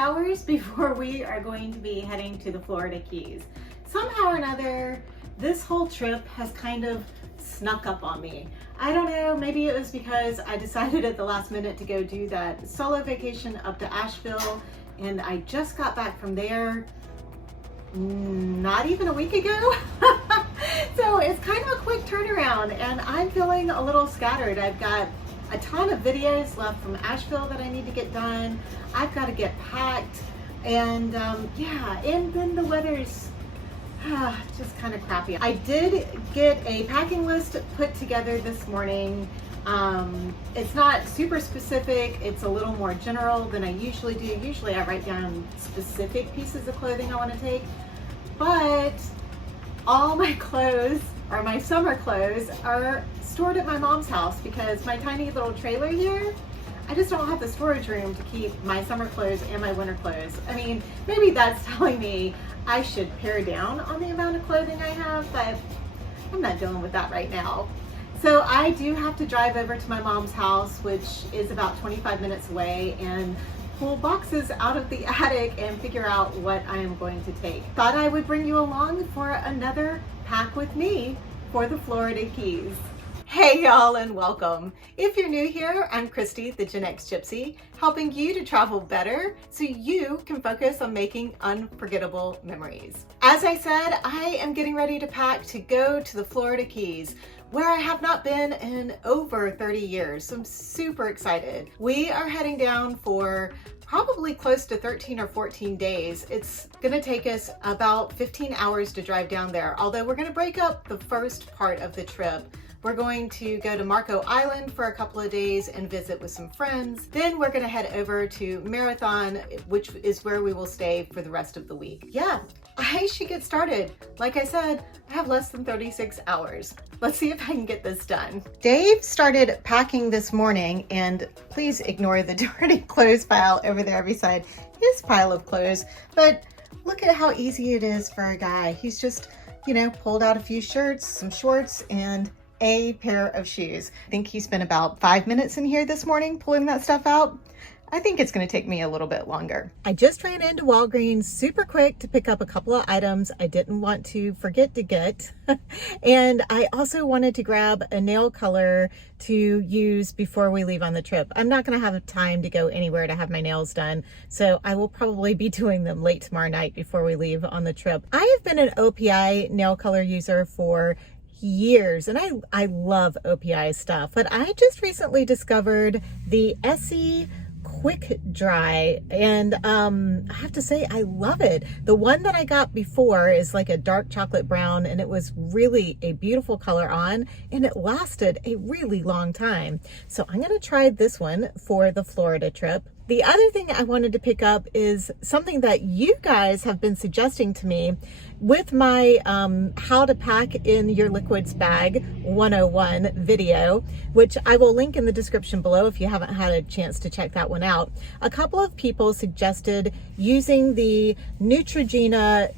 hours before we are going to be heading to the Florida Keys. Somehow or another, this whole trip has kind of snuck up on me. I don't know, maybe it was because I decided at the last minute to go do that solo vacation up to Asheville, and I just got back from there not even a week ago. So it's kind of a quick turnaround and I'm feeling a little scattered. I've got a ton of videos left from Asheville that I need to get done. I've got to get packed and yeah, and then the weather's just kind of crappy. I did get a packing list put together this morning. It's not super specific, it's a little more general than I usually do. Usually I write down specific pieces of clothing I want to take, but all my clothes, or my summer clothes, are stored at my mom's house because my tiny little trailer here, I just don't have the storage room to keep my summer clothes and my winter clothes. I mean, maybe that's telling me I should pare down on the amount of clothing I have, but I'm not dealing with that right now. So I do have to drive over to my mom's house, which is about 25 minutes away, and pull boxes out of the attic and figure out what I am going to take. Thought I would bring you along for another pack with me for the Florida Keys. Hey y'all and welcome. If you're new here, I'm Christy, the Gen X Gypsy, helping you to travel better so you can focus on making unforgettable memories. As I said, I am getting ready to pack to go to the Florida Keys, where I have not been in over 30 years. So I'm super excited. We are heading down for probably close to 13 or 14 days. It's gonna take us about 15 hours to drive down there, although we're gonna break up the first part of the trip. We're going to go to Marco Island for a couple of days and visit with some friends. Then we're gonna head over to Marathon, which is where we will stay for the rest of the week. Yeah, I should get started. Like I said, I have less than 36 hours. Let's see if I can get this done. Dave started packing this morning, and please ignore the dirty clothes pile over there beside his pile of clothes. But look at how easy it is for a guy. He's just, you know, pulled out a few shirts, some shorts, and a pair of shoes. I think he spent about 5 minutes in here this morning pulling that stuff out. I think it's going to take me a little bit longer. I just ran into Walgreens super quick to pick up a couple of items I didn't want to forget to get. And I also wanted to grab a nail color to use before we leave on the trip. I'm not going to have time to go anywhere to have my nails done, so I will probably be doing them late tomorrow night before we leave on the trip. I have been an OPI nail color user for years, and I love OPI stuff, but I just recently discovered the Essie Quick Dry, and I have to say I love it. The one that I got before is like a dark chocolate brown, and it was really a beautiful color on, and it lasted a really long time. So I'm going to try this one for the Florida trip. The other thing I wanted to pick up is something that you guys have been suggesting to me with my how to pack in your liquids bag 101 video, which I will link in the description below if you haven't had a chance to check that one out. A couple of people suggested using the Neutrogena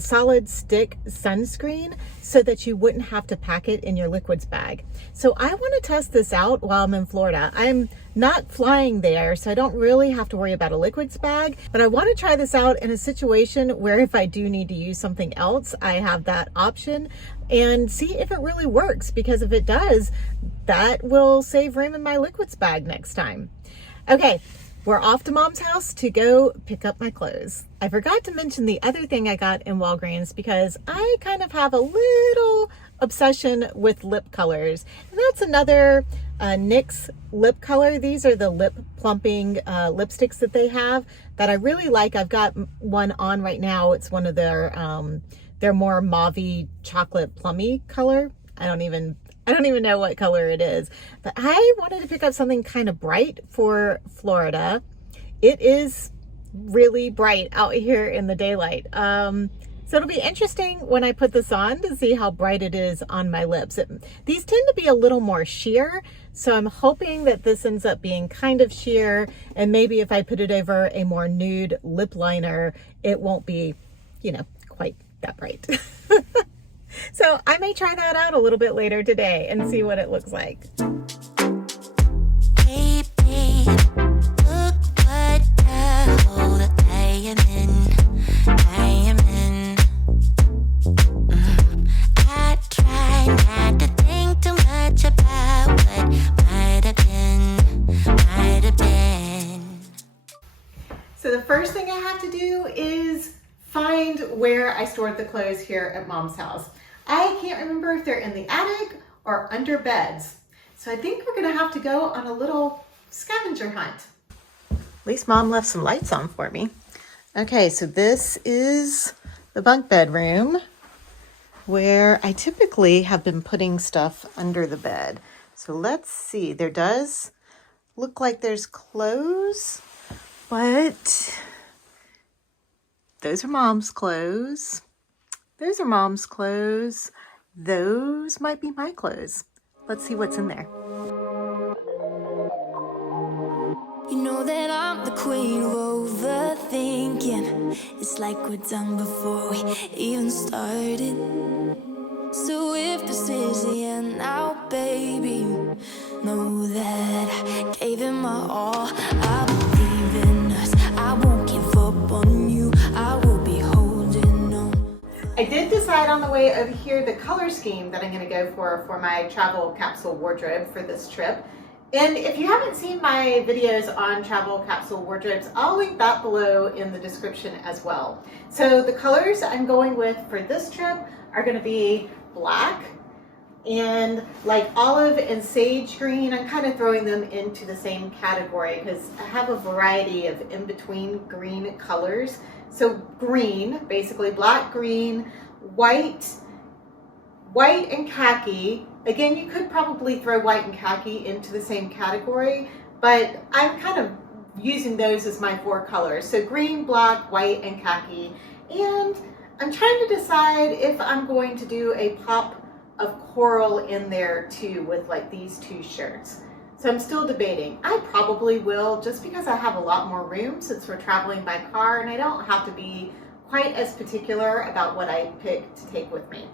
solid stick sunscreen so that you wouldn't have to pack it in your liquids bag. So I want to test this out while I'm in Florida. I'm not flying there, so I don't really have to worry about a liquids bag, but I want to try this out in a situation where if I do need to use something else, I have that option and see if it really works, because if it does, that will save room in my liquids bag next time. Okay. We're off to Mom's house to go pick up my clothes. I forgot to mention the other thing I got in Walgreens because I kind of have a little obsession with lip colors. And that's another NYX lip color. These are the lip plumping lipsticks that they have that I really like. I've got one on right now. It's one of their more mauvey chocolate plummy color. I don't even know what color it is, but I wanted to pick up something kind of bright for Florida. It is really bright out here in the daylight. So it'll be interesting when I put this on to see how bright it is on my lips. These tend to be a little more sheer, so I'm hoping that this ends up being kind of sheer, and maybe if I put it over a more nude lip liner, it won't be, you know, quite that bright. So I may try that out a little bit later today and see what it looks like. Hey babe, look what I hold up. first thing I have to do is find where I stored the clothes here at Mom's house. I can't remember if they're in the attic or under beds. So I think we're gonna have to go on a little scavenger hunt. At least Mom left some lights on for me. Okay, so this is the bunk bedroom where I typically have been putting stuff under the bed. So let's see, there does look like there's clothes, but those are Mom's clothes. Those are Mom's clothes. Those might be my clothes. Let's see what's in there. You know that I'm the queen of overthinking. It's like we're done before we even started. So if this is the end now, baby, know that I gave it my all. I believe in us. I won't give up on you. I will be holding on. I did decide on the way over here the color scheme that I'm going to go for my travel capsule wardrobe for this trip. And if you haven't seen my videos on travel capsule wardrobes, I'll link that below in the description as well. So the colors I'm going with for this trip are going to be black and like olive and sage green. I'm kind of throwing them into the same category because I have a variety of in-between green colors. So green, basically black, green, white and khaki. Again, you could probably throw white and khaki into the same category, but I'm kind of using those as my 4 colors. So green, black, white, and khaki. And I'm trying to decide if I'm going to do a pop of coral in there too with like these 2 shirts. So I'm still debating. I probably will, just because I have a lot more room since we're traveling by car and I don't have to be quite as particular about what I pick to take with me.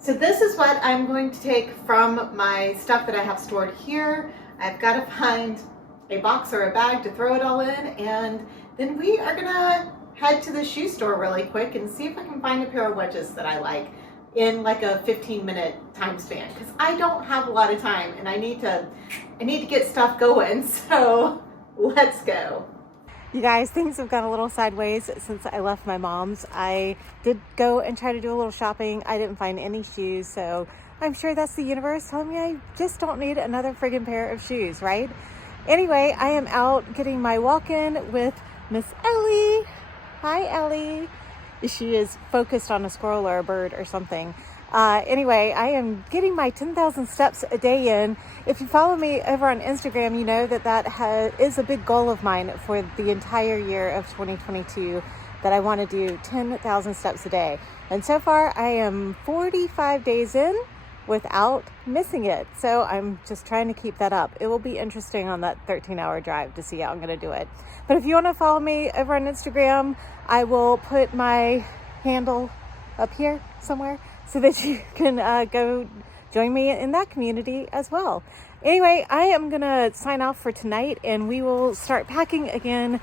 So this is what I'm going to take from my stuff that I have stored here. I've got to find a box or a bag to throw it all in, and then we are gonna head to the shoe store really quick and see if I can find a pair of wedges that I like in like a 15-minute time span, because I don't have a lot of time and I need to get stuff going. So let's go. You guys, things have gone a little sideways since I left my mom's. I did go and try to do a little shopping. I didn't find any shoes, so I'm sure that's the universe telling me I just don't need another friggin' pair of shoes, right? Anyway, I am out getting my walk-in with Miss Ellie. Hi, Ellie. She is focused on a squirrel or a bird or something. Anyway, I am getting my 10,000 steps a day in. If you follow me over on Instagram, you know that is a big goal of mine for the entire year of 2022, that I want to do 10,000 steps a day. And so far, I am 45 days in without missing it. So I'm just trying to keep that up. It will be interesting on that 13-hour drive to see how I'm going to do it. But if you want to follow me over on Instagram, I will put my handle up here somewhere, so that you can go join me in that community as well. Anyway, I am gonna sign off for tonight, and we will start packing again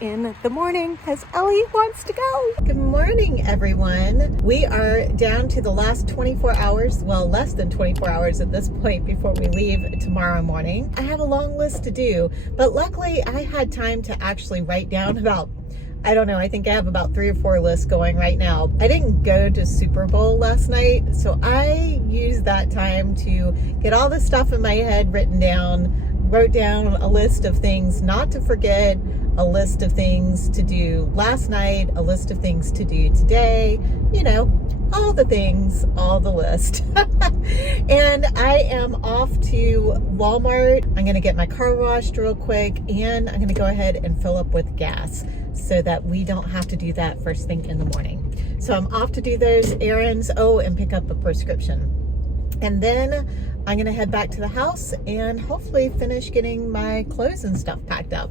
in the morning because Ellie wants to go. Good morning, everyone. We are down to the last 24 hours, well, less than 24 hours at this point before we leave tomorrow morning. I have a long list to do, but luckily I had time to actually write down about, I don't know, I think I have about 3 or 4 lists going right now. I didn't go to Super Bowl last night, so I used that time to get all the stuff in my head written down, wrote down a list of things not to forget, a list of things to do last night, a list of things to do today, you know, all the things, all the list. And I am off to Walmart. I'm gonna get my car washed real quick, and I'm gonna go ahead and fill up with gas so that we don't have to do that first thing in the morning. So I'm off to do those errands, and pick up a prescription. And then I'm gonna head back to the house and hopefully finish getting my clothes and stuff packed up.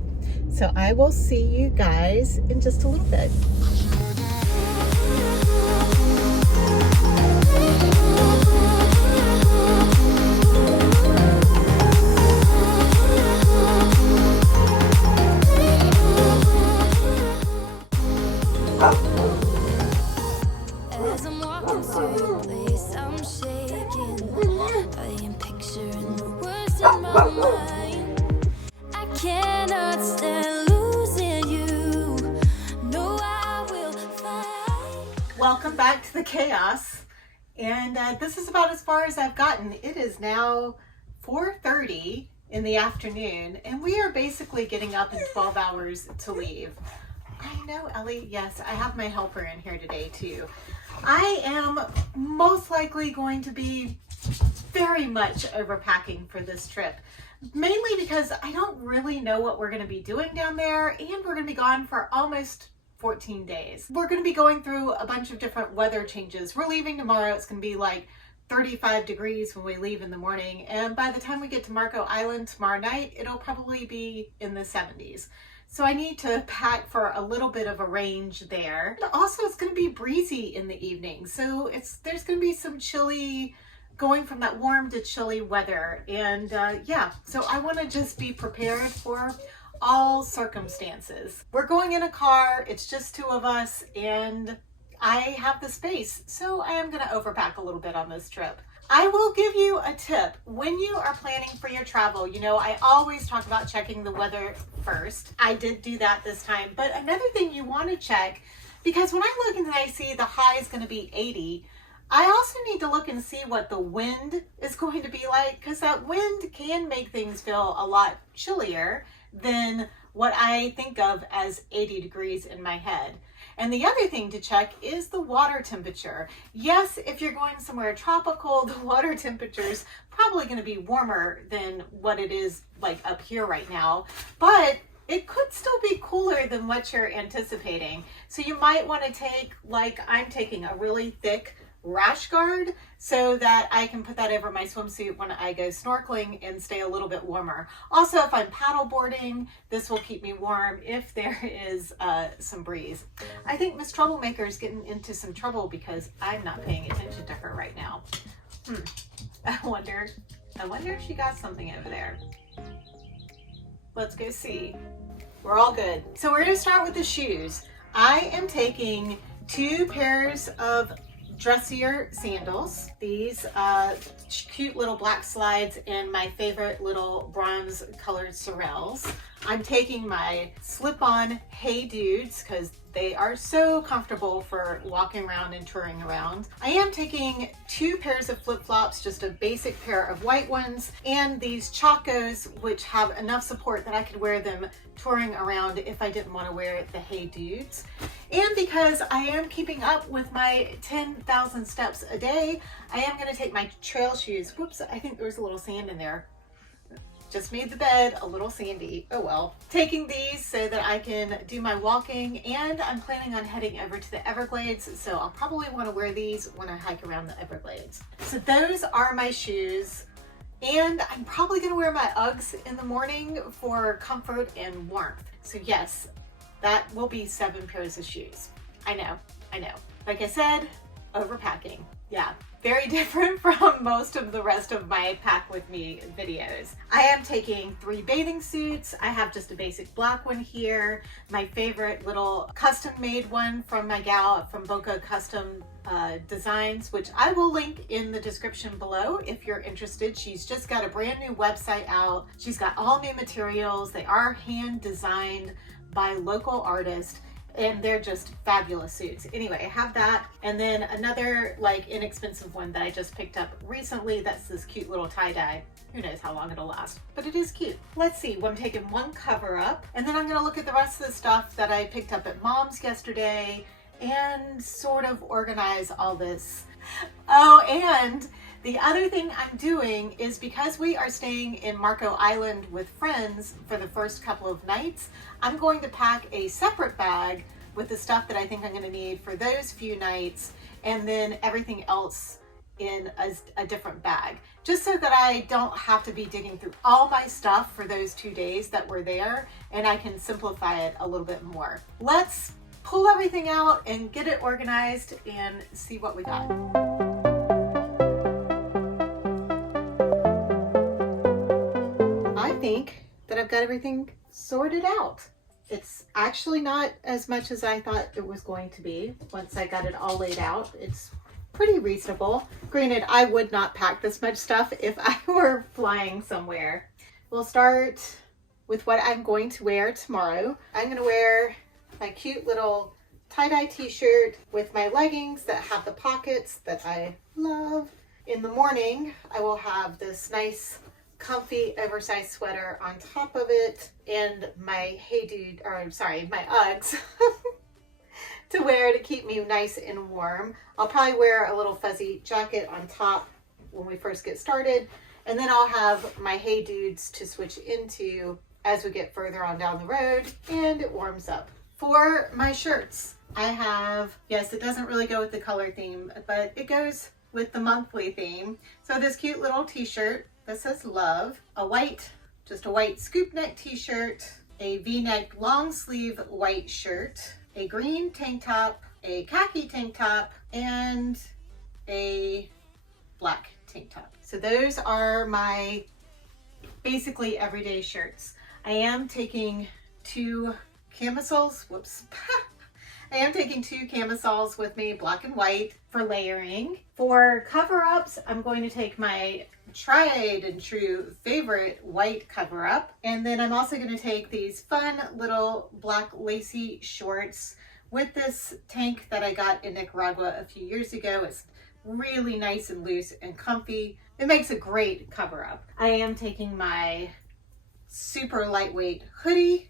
So I will see you guys in just a little bit. As I'm walking through your place, I'm shaking. I am picturing the words in my mind. I cannot stand losing you. Welcome back to the chaos. And this is about as far as I've gotten. It is now 4:30 in the afternoon, and we are basically getting up in 12 hours to leave. I know, Ellie. Yes, I have my helper in here today too. I am most likely going to be very much overpacking for this trip, mainly because I don't really know what we're going to be doing down there, and we're going to be gone for almost 14 days. We're going to be going through a bunch of different weather changes. We're leaving tomorrow. It's going to be like 35 degrees when we leave in the morning, and by the time we get to Marco Island tomorrow night, it'll probably be in the 70s. So I need to pack for a little bit of a range there. And also, it's going to be breezy in the evening, so there's going to be some chilly, going from that warm to chilly weather. And yeah, so I want to just be prepared for all circumstances. We're going in a car, it's just two of us, and I have the space, so I am going to overpack a little bit on this trip. I will give you a tip when you are planning for your travel. You know, I always talk about checking the weather first. I did do that this time, but another thing you want to check, because when I look and I see the high is going to be 80, I also need to look and see what the wind is going to be like, because that wind can make things feel a lot chillier than what I think of as 80 degrees in my head. And the other thing to check is the water temperature. Yes, if you're going somewhere tropical, the water temperature is probably going to be warmer than what it is like up here right now, but it could still be cooler than what you're anticipating. So you might want to take, like I'm taking, a really thick rash guard so that I can put that over my swimsuit when I go snorkeling and stay a little bit warmer. Also, if I'm paddle boarding, this will keep me warm if there is some breeze. I think Miss Troublemaker is getting into some trouble because I'm not paying attention to her right now. I wonder if she got something over there. Let's go see. We're all good. So we're going to start with the shoes. I am taking 2 pairs of dressier sandals, these cute little black slides, and my favorite little bronze colored Sorels. I'm taking my slip-on Hey Dudes because they are so comfortable for walking around and touring around. I am taking 2 pairs of flip-flops, just a basic pair of white ones, and these Chacos, which have enough support that I could wear them touring around if I didn't want to wear the Hey Dudes. And because I am keeping up with my 10,000 steps a day, I am going to take my trail shoes. Whoops, I think there was a little sand in there. Just made the bed a little sandy. Oh well. Taking these so that I can do my walking, and I'm planning on heading over to the Everglades, so I'll probably want to wear these when I hike around the Everglades. So those are my shoes, and I'm probably going to wear my Uggs in the morning for comfort and warmth. So yes, that will be 7 pairs of shoes. I know. Like I said, overpacking. Yeah, very different from most of the rest of my pack with me videos. I am taking 3 bathing suits. I have just a basic black one here, my favorite little custom made one from my gal from Boca Custom Designs, which I will link in the description below if you're interested. She's just got a brand new website out. She's got all new materials. They are hand designed by local artists, and they're just fabulous suits. Anyway, I have that, and then another like inexpensive one that I just picked up recently. That's this cute little tie-dye. Who knows how long it'll last, but it is cute. Let's see, well, I'm taking 1 cover up, and then I'm gonna look at the rest of the stuff that I picked up at Mom's yesterday and sort of organize all this. Oh, and the other thing I'm doing is, because we are staying in Marco Island with friends for the first couple of nights, I'm going to pack a separate bag with the stuff that I think I'm going to need for those few nights, and then everything else in a different bag, just so that I don't have to be digging through all my stuff for those 2 days that we're there, and I can simplify it a little bit more. Let's pull everything out and get it organized and see what we got. I think that I've got everything sorted out. It's actually not as much as I thought it was going to be once I got it all laid out. It's pretty reasonable. Granted, I would not pack this much stuff if I were flying somewhere. We'll start with what I'm going to wear tomorrow. I'm going to wear my cute little tie-dye t-shirt with my leggings that have the pockets that I love. In the morning, I will have this nice comfy oversized sweater on top of it and my my Uggs to wear to keep me nice and warm. I'll probably wear a little fuzzy jacket on top when we first get started, and then I'll have my Hey Dudes to switch into as we get further on down the road and it warms up. For my shirts, I have, yes, it doesn't really go with the color theme, but it goes with the monthly theme. So this cute little t-shirt that says love, just a white scoop neck t-shirt, a v-neck long sleeve white shirt, a green tank top, a khaki tank top, and a black tank top. So those are my basically everyday shirts. I am taking two camisoles, I am taking two camisoles with me, black and white, for layering. For cover-ups, I'm going to take my tried and true favorite white cover-up. And then I'm also going to take these fun little black lacy shorts with this tank that I got in Nicaragua a few years ago. It's really nice and loose and comfy. It makes a great cover-up. I am taking my super lightweight hoodie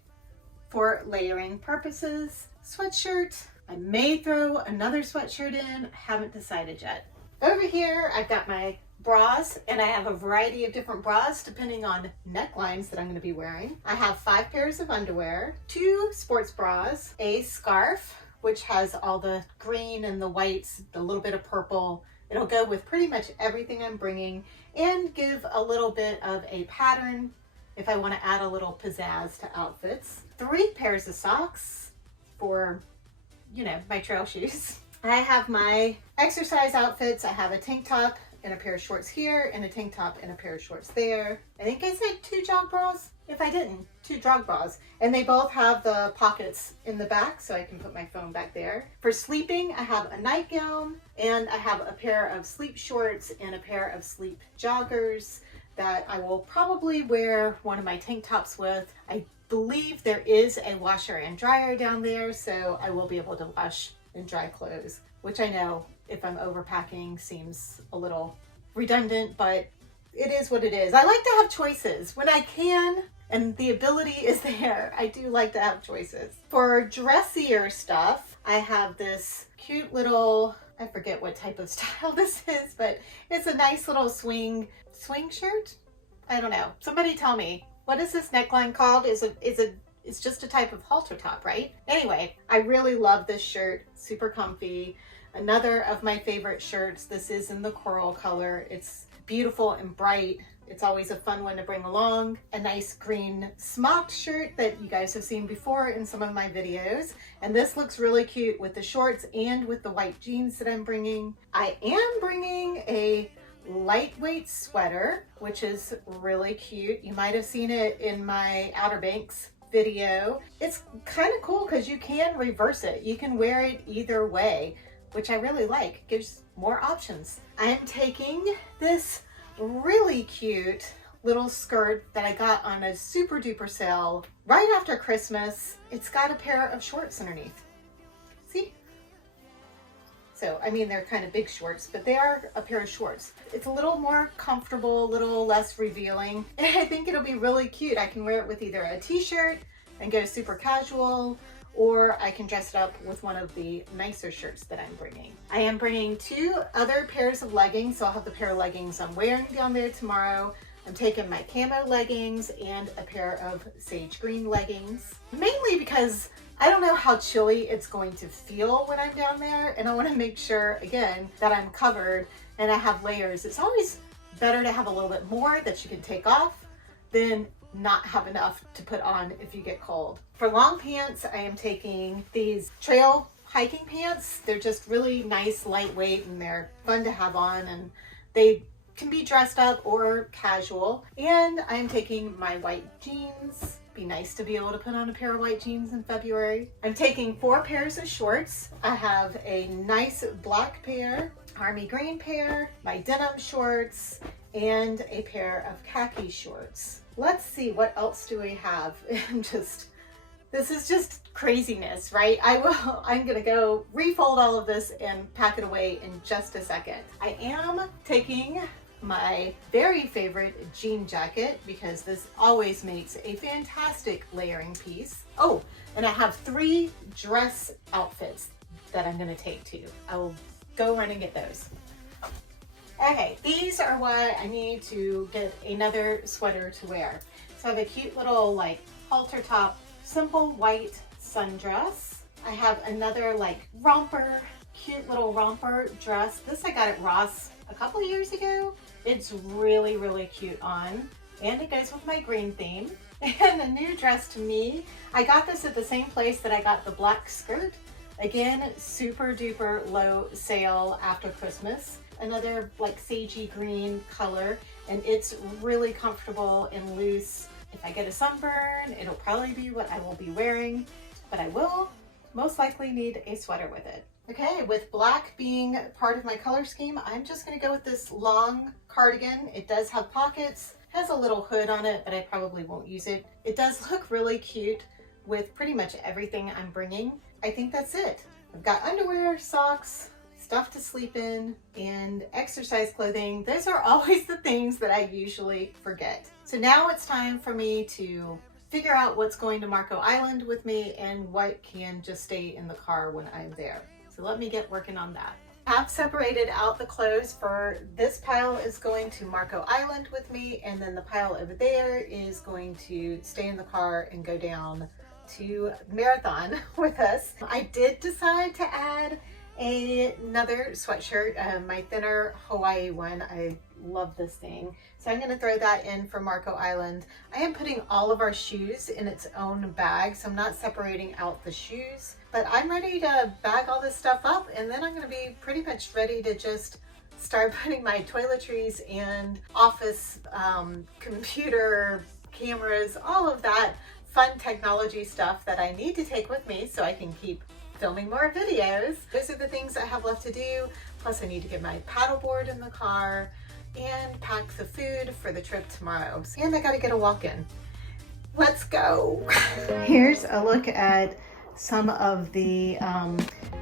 for layering purposes. Sweatshirt. I may throw another sweatshirt in, haven't decided yet. Over here, I've got my bras, and I have a variety of different bras depending on necklines that I'm going to be wearing. I have 5 pairs of underwear, 2 sports bras, a scarf, which has all the green and the whites, the little bit of purple. It'll go with pretty much everything I'm bringing and give a little bit of a pattern if I want to add a little pizzazz to outfits. 3 pairs of socks for, my trail shoes. I have my exercise outfits. I have a tank top and a pair of shorts here and a tank top and a pair of shorts there. I think I said 2 jog bras. If I didn't, 2 jog bras. And they both have the pockets in the back so I can put my phone back there. For sleeping, I have a nightgown and I have a pair of sleep shorts and a pair of sleep joggers that I will probably wear one of my tank tops with. I believe there is a washer and dryer down there, so I will be able to wash and dry clothes, which I know if I'm overpacking seems a little redundant, but it is what it is. I like to have choices when I can, and the ability is there. I do like to have choices. For dressier stuff, I have this cute little, I forget what type of style this is, but it's a nice little swing shirt. I don't know. Somebody tell me. What is this neckline called? It's just a type of halter top, right? Anyway, I really love this shirt. Super comfy. Another of my favorite shirts. This is in the coral color. It's beautiful and bright. It's always a fun one to bring along. A nice green smocked shirt that you guys have seen before in some of my videos. And this looks really cute with the shorts and with the white jeans that I'm bringing. I am bringing a lightweight sweater, which is really cute. You might have seen it in my Outer Banks video. It's kind of cool because you can reverse it. You can wear it either way, which I really like. It gives more options. I am taking this really cute little skirt that I got on a super duper sale right after Christmas. It's got a pair of shorts underneath. See? So, I mean, they're kind of big shorts, but they are a pair of shorts. It's a little more comfortable, a little less revealing, and I think it'll be really cute. I can wear it with either a t-shirt and go super casual, or I can dress it up with one of the nicer shirts that I'm bringing. I am bringing 2 other pairs of leggings, so I'll have the pair of leggings I'm wearing down there tomorrow. I'm taking my camo leggings and a pair of sage green leggings, mainly because I don't know how chilly it's going to feel when I'm down there, and I want to make sure, again, that I'm covered and I have layers. It's always better to have a little bit more that you can take off than not have enough to put on if you get cold. For long pants, I am taking these trail hiking pants. They're just really nice, lightweight, and they're fun to have on, and they can be dressed up or casual. And I'm taking my white jeans. Be nice to be able to put on a pair of white jeans in February. I'm taking 4 pairs of shorts. I have a nice black pair, army green pair, my denim shorts, and a pair of khaki shorts. Let's see, what else do we have? I'm just This is just craziness, right? I'm gonna go refold all of this and pack it away in just a second. I am taking my very favorite jean jacket because this always makes a fantastic layering piece. Oh, and I have 3 dress outfits that I'm gonna take too. I will go run and get those. Okay, these are why I need to get another sweater to wear. So I have a cute little like halter top, simple white sundress. I have another like romper, cute little romper dress. This I got at Ross a couple years ago. It's really, really cute on, and it goes with my green theme. And a new dress to me, I got this at the same place that I got the black skirt. Again, super duper low sale after Christmas. Another like sagey green color, and it's really comfortable and loose. If I get a sunburn, it'll probably be what I will be wearing, but I will most likely need a sweater with it. Okay, with black being part of my color scheme, I'm just gonna go with this long cardigan. It does have pockets, has a little hood on it, but I probably won't use it. It does look really cute with pretty much everything I'm bringing. I think that's it. I've got underwear, socks, stuff to sleep in, and exercise clothing. Those are always the things that I usually forget. So now it's time for me to figure out what's going to Marco Island with me and what can just stay in the car when I'm there. So let me get working on that. I've separated out the clothes for this pile is going to Marco Island with me, and then the pile over there is going to stay in the car and go down to Marathon with us. I did decide to add another sweatshirt, my thinner Hawaii one. I love this thing. So I'm gonna throw that in for Marco Island. I am putting all of our shoes in its own bag, so I'm not separating out the shoes, but I'm ready to bag all this stuff up, and then I'm gonna be pretty much ready to just start putting my toiletries and office computer cameras, all of that fun technology stuff that I need to take with me so I can keep filming more videos. Those are the things I have left to do. Plus I need to get my paddleboard in the car and pack the food for the trip tomorrow. And I gotta get a walk-in. Let's go. Here's a look at some of the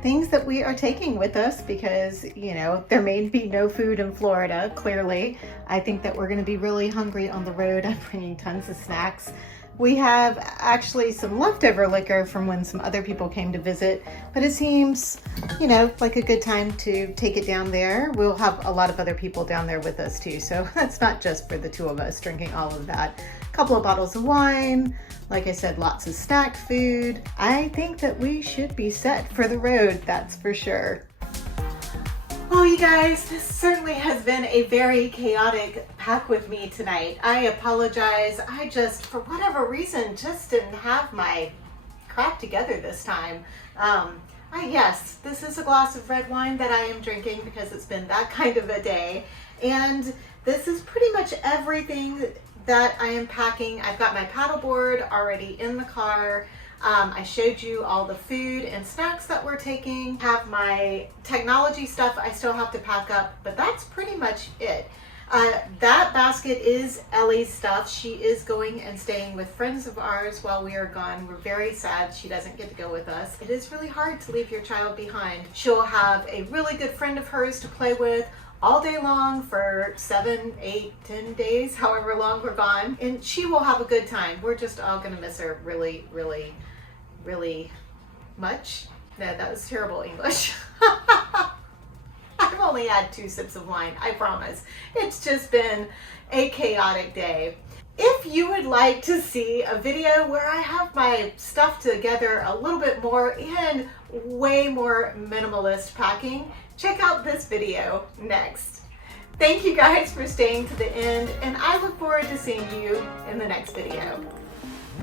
things that we are taking with us because, you know, there may be no food in Florida, clearly. I think that we're gonna be really hungry on the road. I'm bringing tons of snacks. We have actually some leftover liquor from when some other people came to visit, but it seems, you know, like a good time to take it down there. We'll have a lot of other people down there with us too, so that's not just for the 2 of us drinking all of that. A couple of bottles of wine, like I said, lots of snack food. I think that we should be set for the road, that's for sure. Well, you guys, this certainly has been a very chaotic pack with me tonight. I apologize. I just, for whatever reason, just didn't have my crap together this time. Yes, this is a glass of red wine that I am drinking because it's been that kind of a day. And this is pretty much everything that I am packing. I've got my paddleboard already in the car. I showed you all the food and snacks that we're taking. Have my technology stuff I still have to pack up, but that's pretty much it. That basket is Ellie's stuff. She is going and staying with friends of ours while we are gone. We're very sad she doesn't get to go with us. It is really hard to leave your child behind. She'll have a really good friend of hers to play with all day long for 7, 8, 10 days, however long we're gone, and she will have a good time. We're just all gonna miss her really, really, really much. No, that was terrible English. I've only had 2 sips of wine, I promise. It's just been a chaotic day. If you would like to see a video where I have my stuff together a little bit more and way more minimalist packing, check out this video next. Thank you guys for staying to the end, and I look forward to seeing you in the next video.